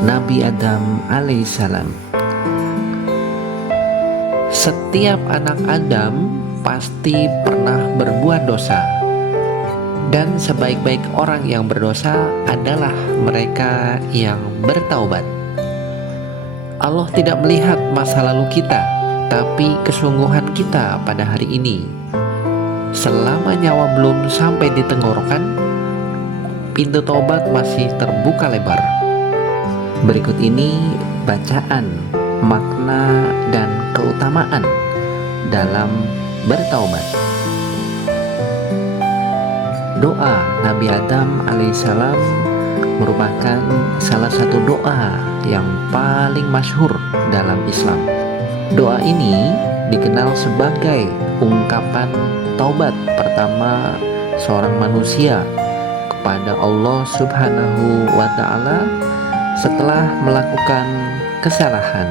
Nabi Adam alaihissalam. Setiap anak Adam pasti pernah berbuat dosa, dan sebaik-baik orang yang berdosa adalah mereka yang bertaubat. Allah tidak melihat masa lalu kita, tapi kesungguhan kita pada hari ini. Selama nyawa belum sampai di tenggorokan, pintu taubat masih terbuka lebar. Berikut ini bacaan, makna, dan keutamaan dalam bertaubat. Doa Nabi Adam alaihissalam merupakan salah satu doa yang paling masyhur dalam Islam. Doa ini dikenal sebagai ungkapan taubat pertama seorang manusia kepada Allah Subhanahu wa Ta'ala setelah melakukan kesalahan.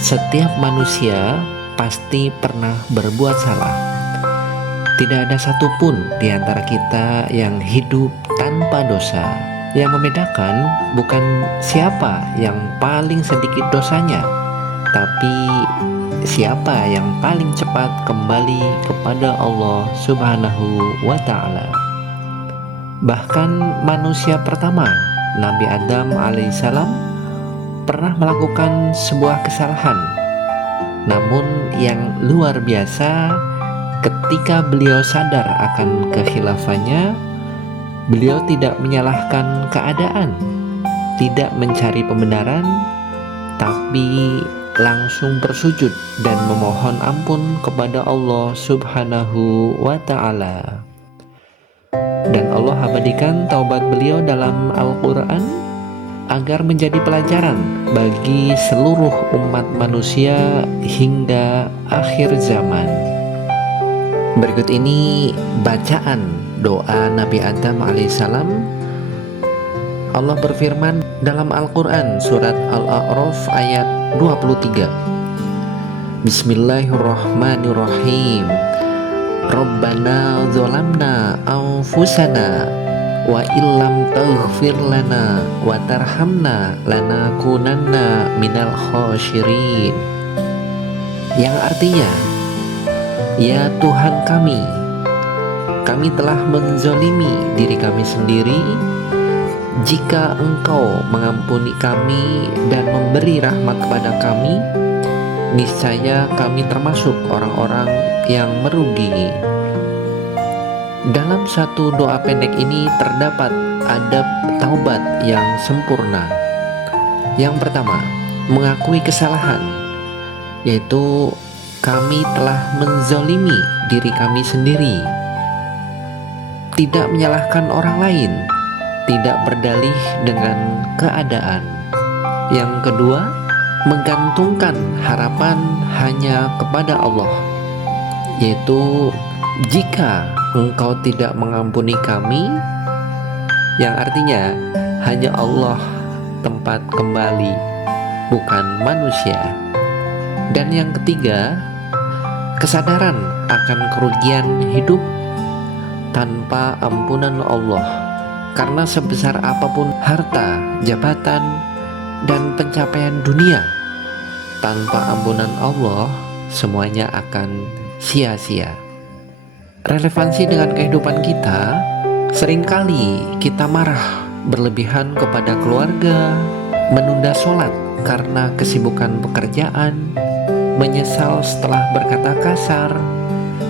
Setiap manusia pasti pernah berbuat salah. Tidak ada satupun di antara kita yang hidup tanpa dosa. Yang membedakan bukan siapa yang paling sedikit dosanya, tapi siapa yang paling cepat kembali kepada Allah Subhanahu wa Ta'ala. Bahkan manusia pertama, Nabi Adam alaihissalam, pernah melakukan sebuah kesalahan. Namun yang luar biasa, ketika beliau sadar akan kekhilafannya, beliau tidak menyalahkan keadaan, tidak mencari pembenaran, tapi langsung bersujud dan memohon ampun kepada Allah Subhanahu wa Ta'ala. Dan Allah abadikan taubat beliau dalam Al-Quran agar menjadi pelajaran bagi seluruh umat manusia hingga akhir zaman. Berikut ini bacaan doa Nabi Adam alaihissalam. Allah berfirman dalam Al-Quran surat Al-A'raf ayat 23. Bismillahirrahmanirrahim. Rabbana dzalamna anfusana wa illam taghfir lana wa tarhamna lanakunanna minal khasyirin. Yang artinya, ya Tuhan kami telah menzalimi diri kami sendiri. Jika Engkau mengampuni kami dan memberi rahmat kepada kami, niscaya kami termasuk orang-orang yang merugi. Dalam satu doa pendek ini terdapat adab taubat yang sempurna. Yang pertama, mengakui kesalahan, yaitu kami telah menzalimi diri kami sendiri. Tidak menyalahkan orang lain, tidak berdalih dengan keadaan. Yang kedua, menggantungkan harapan hanya kepada Allah, yaitu jika Engkau tidak mengampuni kami, yang artinya hanya Allah tempat kembali, bukan manusia. Dan yang ketiga, kesadaran akan kerugian hidup tanpa ampunan Allah, karena sebesar apapun harta, jabatan, dan pencapaian dunia, tanpa ampunan Allah semuanya akan sia-sia. Relevansi dengan kehidupan kita, seringkali kita marah berlebihan kepada keluarga, menunda sholat karena kesibukan pekerjaan, menyesal setelah berkata kasar,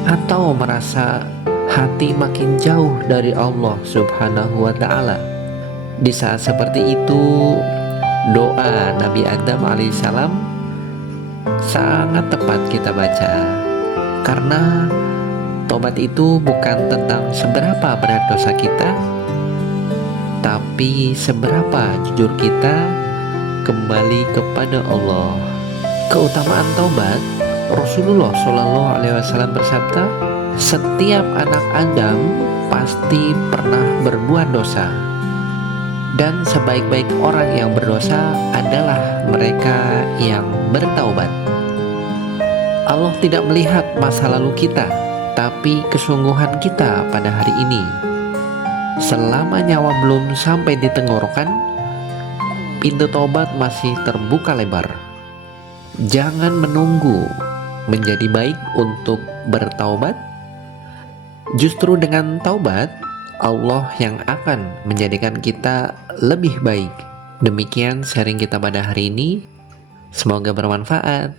atau merasa hati makin jauh dari Allah Subhanahu wa Ta'ala. Di saat seperti itu, doa Nabi Adam alaihissalam sangat tepat kita baca, karena tobat itu bukan tentang seberapa berat dosa kita, tapi seberapa jujur kita kembali kepada Allah. Keutamaan taubat, Rasulullah SAW bersabda, setiap anak Adam pasti pernah berbuat dosa, dan sebaik-baik orang yang berdosa adalah mereka yang bertaubat. Allah tidak melihat masa lalu kita, tapi kesungguhan kita pada hari ini. Selama nyawa belum sampai di tenggorokan, pintu taubat masih terbuka lebar. Jangan menunggu menjadi baik untuk bertaubat. Justru dengan taubat, Allah yang akan menjadikan kita lebih baik. Demikian sharing kita pada hari ini. Semoga bermanfaat.